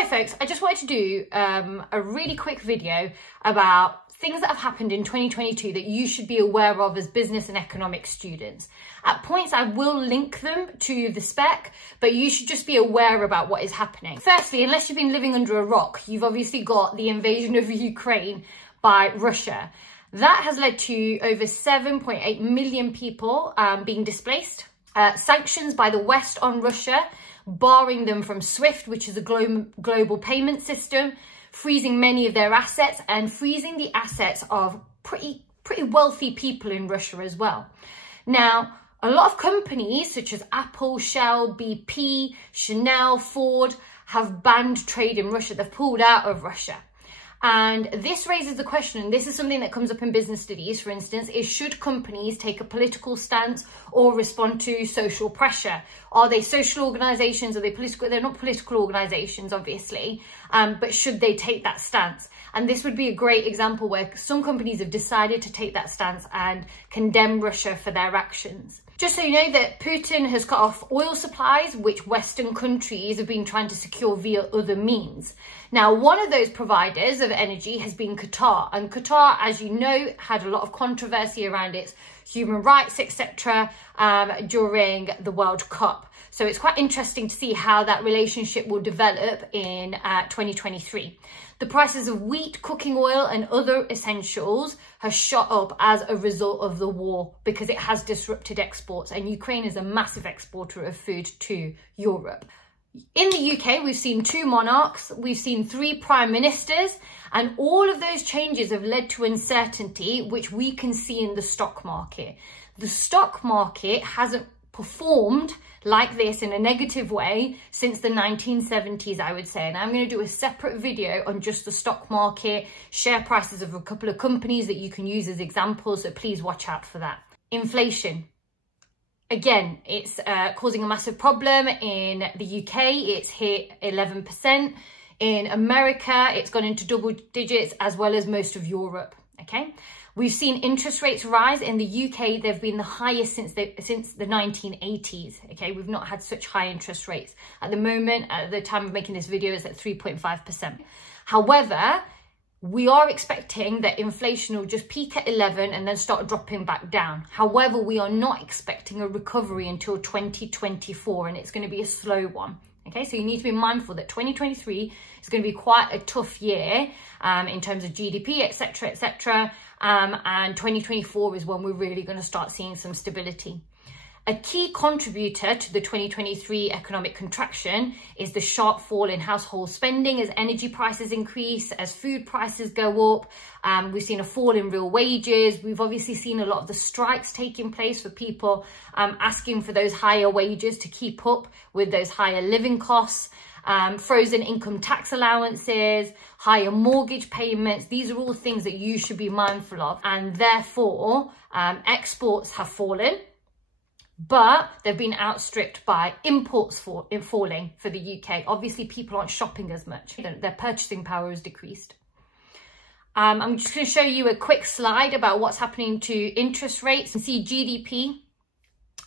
Hi folks, I just wanted to do a really quick video about things that have happened in 2022 that you should be aware of as business and economics students. At points I will link them to the spec, but you should just be aware about what is happening. Firstly, unless you've been living under a rock, you've obviously got the invasion of Ukraine by Russia. That has led to over 7.8 million people being displaced. Sanctions by the West on Russia, barring them from SWIFT, which is a global payment system, freezing many of their assets and freezing the assets of pretty wealthy people in Russia as well. Now, a lot of companies such as Apple, Shell, BP, Chanel, Ford have banned trade in Russia. They've pulled out of Russia. And this raises the question, and this is something that comes up in business studies, for instance, is should companies take a political stance or respond to social pressure? Are they social organisations? Are they political? They're not political organisations, obviously, but should they take that stance? And this would be a great example where some companies have decided to take that stance and condemn Russia for their actions. Just so you know that Putin has cut off oil supplies, which Western countries have been trying to secure via other means. Now, one of those providers of energy has been Qatar. And Qatar, as you know, had a lot of controversy around its human rights, etc. During the World Cup. So it's quite interesting to see how that relationship will develop in 2023. The prices of wheat, cooking oil and other essentials has shot up as a result of the war because it has disrupted exports, and Ukraine is a massive exporter of food to Europe. In the UK, we've seen 2 monarchs, we've seen 3 prime ministers, and all of those changes have led to uncertainty, which we can see in the stock market. The stock market hasn't performed like this in a negative way since the 1970s, I would say. And I'm going to do a separate video on just the stock market, share prices of a couple of companies that you can use as examples, so please watch out for that. Inflation. Again, it's causing a massive problem. In the UK, it's hit 11%. In America, it's gone into double digits, as well as most of Europe, okay? We've seen interest rates rise. In the UK, they've been the highest since the 1980s, okay? We've not had such high interest rates. At the moment, at the time of making this video, it's at 3.5%. However, we are expecting that inflation will just peak at 11 and then start dropping back down. However, we are not expecting a recovery until 2024, and it's going to be a slow one. Okay, so you need to be mindful that 2023 is going to be quite a tough year in terms of GDP, etc., etc. And 2024 is when we're really going to start seeing some stability. A key contributor to the 2023 economic contraction is the sharp fall in household spending as energy prices increase, as food prices go up. We've seen a fall in real wages. We've obviously seen a lot of the strikes taking place for people asking for those higher wages to keep up with those higher living costs. Frozen income tax allowances, higher mortgage payments. These are all things that you should be mindful of. And therefore, exports have fallen, but they've been outstripped by imports falling for the UK. Obviously, people aren't shopping as much. Their purchasing power has decreased. I'm just going to show you a quick slide about what's happening to interest rates. You see GDP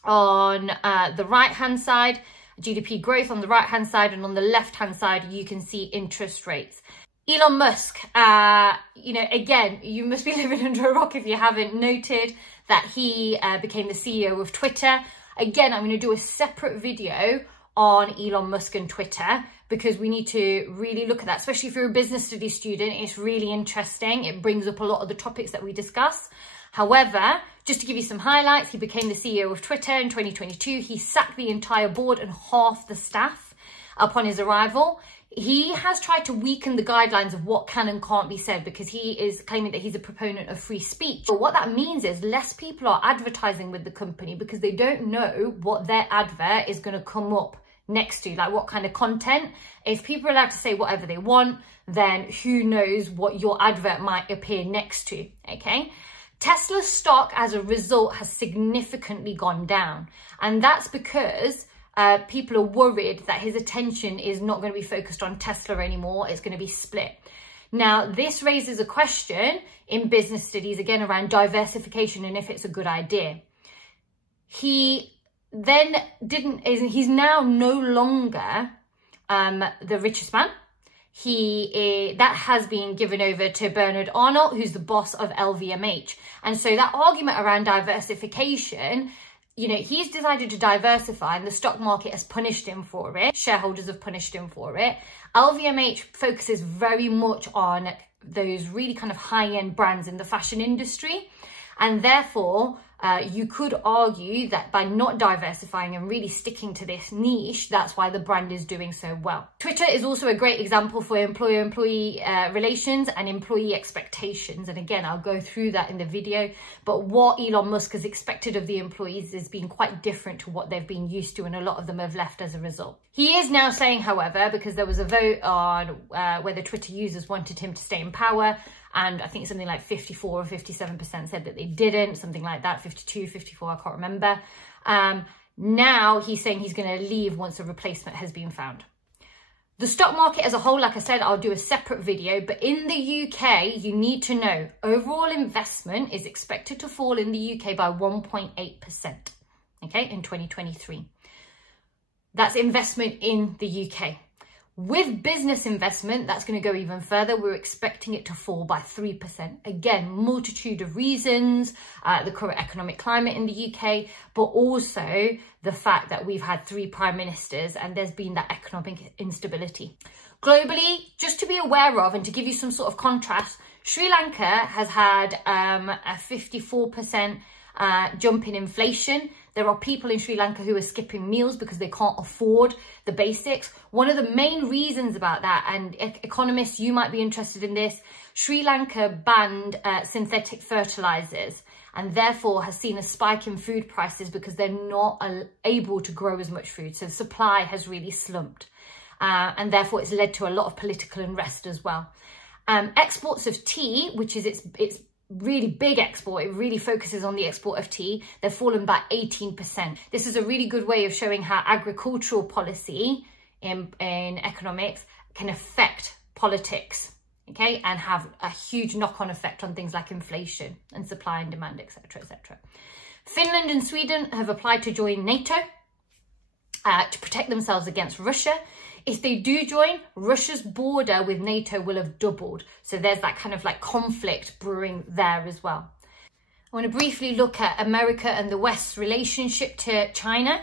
on the right-hand side, GDP growth on the right-hand side, and on the left-hand side, you can see interest rates. Elon Musk, you know, again, you must be living under a rock if you haven't noted that he became the CEO of Twitter. Again, I'm going to do a separate video on Elon Musk and Twitter because we need to really look at that, especially if you're a business studies student. It's really interesting. It brings up a lot of the topics that we discuss. However, just to give you some highlights, he became the CEO of Twitter in 2022. He sacked the entire board and half the staff upon his arrival. He has tried to weaken the guidelines of what can and can't be said because he is claiming that he's a proponent of free speech. But what that means is less people are advertising with the company because they don't know what their advert is going to come up next to, like what kind of content. If people are allowed to say whatever they want, then who knows what your advert might appear next to, okay? Tesla's stock as a result has significantly gone down, and that's because people are worried that his attention is not going to be focused on Tesla anymore. It's going to be split. Now, this raises a question in business studies, again, around diversification and if it's a good idea. He then he's now no longer the richest man. that has been given over to Bernard Arnault, who's the boss of LVMH. And so that argument around diversification, you know, he's decided to diversify and the stock market has punished him for it. Shareholders have punished him for it. LVMH focuses very much on those really kind of high-end brands in the fashion industry. And therefore, you could argue that by not diversifying and really sticking to this niche, that's why the brand is doing so well. Twitter is also a great example for employer-employee relations and employee expectations. And again, I'll go through that in the video. But what Elon Musk has expected of the employees has been quite different to what they've been used to, and a lot of them have left as a result. He is now saying, however, because there was a vote on whether Twitter users wanted him to stay in power, and I think something like 54 or 57% said that they didn't, something like that, 52, 54, I can't remember. Now he's saying he's going to leave once a replacement has been found. The stock market as a whole, like I said, I'll do a separate video, but in the UK, you need to know overall investment is expected to fall in the UK by 1.8%, okay, in 2023. That's investment in the UK. With business investment, that's going to go even further. We're expecting it to fall by 3%. Again, multitude of reasons, the current economic climate in the UK, but also the fact that we've had 3 prime ministers and there's been that economic instability. Globally, just to be aware of and to give you some sort of contrast, Sri Lanka has had a 54% jump in inflation. There are people in Sri Lanka who are skipping meals because they can't afford the basics. One of the main reasons about that, and economists, you might be interested in this, Sri Lanka banned synthetic fertilizers and therefore has seen a spike in food prices because they're not able to grow as much food. So the supply has really slumped and therefore it's led to a lot of political unrest as well. Exports of tea, which is its really big export, it really focuses on the export of tea, they've fallen by 18%. This is a really good way of showing how agricultural policy in economics can affect politics, okay, and have a huge knock-on effect on things like inflation and supply and demand, etc., etc. Finland and Sweden have applied to join NATO to protect themselves against Russia. If they do join, Russia's border with NATO will have doubled. So there's that kind of like conflict brewing there as well. I want to briefly look at America and the West's relationship to China.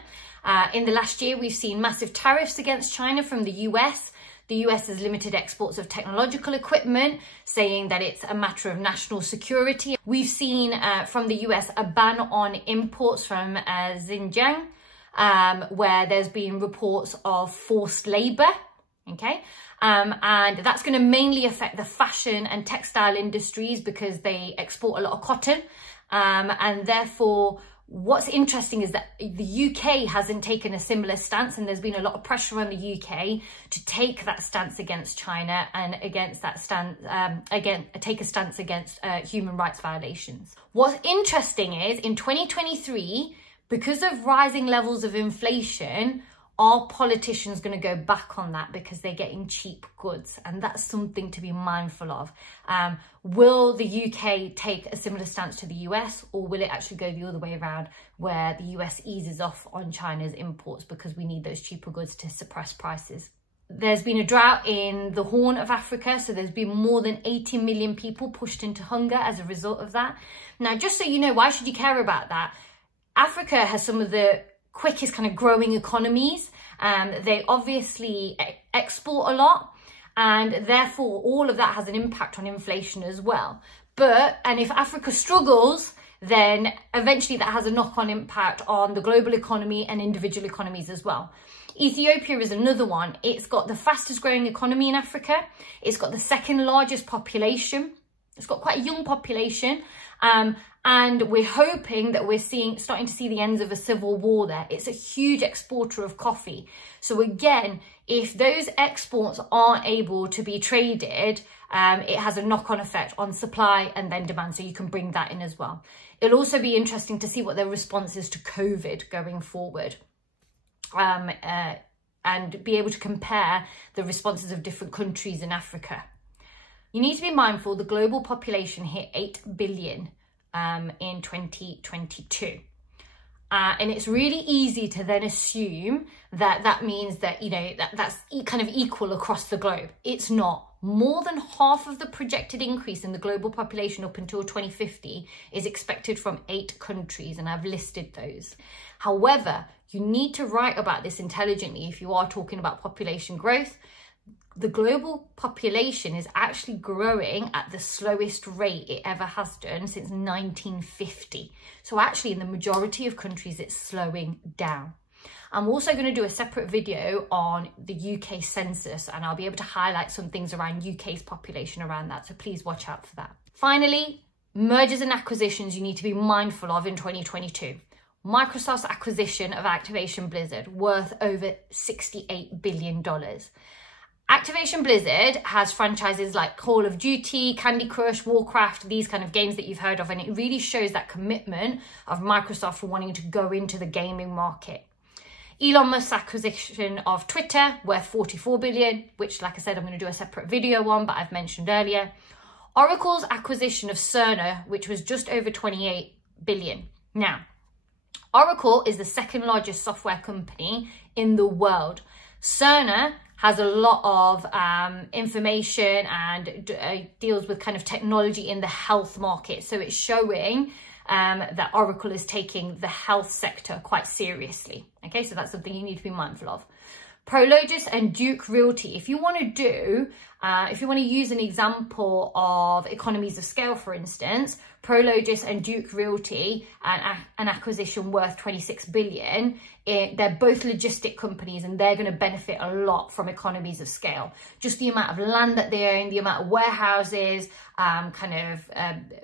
In the last year, we've seen massive tariffs against China from the US. The US has limited exports of technological equipment, saying that it's a matter of national security. We've seen from the US a ban on imports from Xinjiang, where there's been reports of forced labour, okay? And that's going to mainly affect the fashion and textile industries because they export a lot of cotton. And therefore, what's interesting is that the UK hasn't taken a similar stance, and there's been a lot of pressure on the UK to take that stance against China and against that stance, take a stance against human rights violations. What's interesting is in 2023, because of rising levels of inflation, are politicians going to go back on that because they're getting cheap goods? And that's something to be mindful of. Will the UK take a similar stance to the US, or will it actually go the other way around where the US eases off on China's imports because we need those cheaper goods to suppress prices? There's been a drought in the Horn of Africa, so there's been more than 80 million people pushed into hunger as a result of that. Now, just so you know, why should you care about that? Africa has some of the quickest kind of growing economies. They obviously export a lot, and therefore all of that has an impact on inflation as well. And if Africa struggles, then eventually that has a knock-on impact on the global economy and individual economies as well. Ethiopia is another one. It's got the fastest growing economy in Africa. It's got the second largest population. It's got quite a young population. And we're hoping that we're starting to see the ends of a civil war there. It's a huge exporter of coffee. So again, if those exports aren't able to be traded, it has a knock-on effect on supply and then demand. So you can bring that in as well. It'll also be interesting to see what their response is to COVID going forward. And be able to compare the responses of different countries in Africa. You need to be mindful the global population hit 8 billion in 2022. And it's really easy to then assume that that means that, you know, that's kind of equal across the globe. It's not. More than half of the projected increase in the global population up until 2050 is expected from 8 countries, and I've listed those. However, you need to write about this intelligently if you are talking about population growth. The global population is actually growing at the slowest rate it ever has done since 1950. So actually in the majority of countries, it's slowing down. I'm also going to do a separate video on the UK census, and I'll be able to highlight some things around UK's population around that. So please watch out for that. Finally, mergers and acquisitions you need to be mindful of in 2022. Microsoft's acquisition of Activision Blizzard, worth over $68 billion. Activision Blizzard has franchises like Call of Duty, Candy Crush, Warcraft, these kind of games that you've heard of, and it really shows that commitment of Microsoft wanting to go into the gaming market. Elon Musk's acquisition of Twitter, worth $44 billion, which, like I said, I'm going to do a separate video on, but I've mentioned earlier. Oracle's acquisition of Cerner, which was just over $28 billion. Now, Oracle is the second largest software company in the world. Cerner has a lot of information and deals with kind of technology in the health market. So it's showing that Oracle is taking the health sector quite seriously. Okay, so that's something you need to be mindful of. Prologis and Duke Realty. If you want to use an example of economies of scale, for instance, Prologis and Duke Realty, an acquisition worth $26 billion, they're both logistic companies and they're going to benefit a lot from economies of scale. Just the amount of land that they own, the amount of warehouses,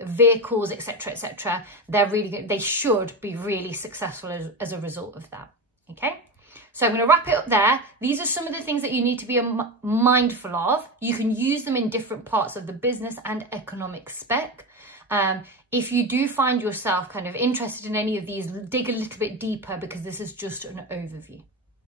vehicles, etc., they should be really successful as a result of that. Okay. So I'm going to wrap it up there. These are some of the things that you need to be mindful of. You can use them in different parts of the business and economic spec. If you do find yourself kind of interested in any of these, dig a little bit deeper because this is just an overview.